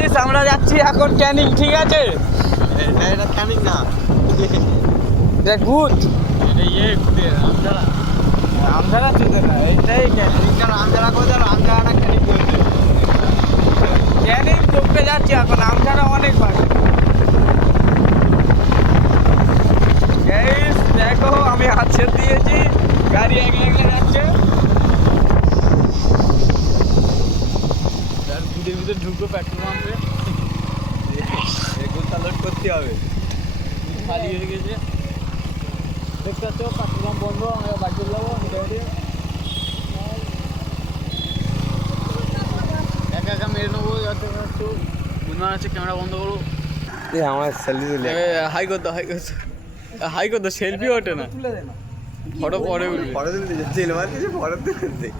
Guys আমরা যাচ্ছি এখন ক্যানিং, ঠিক আছে? এটা ক্যানিং না, এটা গুড, এটা ঘুরে আমজারা। আমজারা চুদে না, এটাই ক্যানিং। আমজারা কোথায়? আমজারাটা ক্যানিং বলছে। ক্যানিং ঢুকতে যাচ্ছি এখন, আমজারা অনেক বাড়ি। গাইস দেখো আমি হাত ছেড়ে দিয়েছি, গাড়ি এগলে এগলে যাচ্ছে। ভিড়ের ভিতরে ঢুকবো, পেট্রোল পাম্পে এগুলো চালট করতে হবে, খালি হয়ে গেছে। দেখতে পাচ্ছ পেট্রোল পাম্প বন্ধ, আমরা বাড়ি চলে যাবো মোটামুটি। একা একা মেরে নেবো, যাতে একটু গুনমান আছে। ক্যামেরা বন্ধ করবো। আমার সেলফি হাই করতো, হাই করতো, হাই করতো, সেলফি ওঠে না, ফটো পরে উঠবে। ফটো তুলতে যাচ্ছি, ফটো তুলতে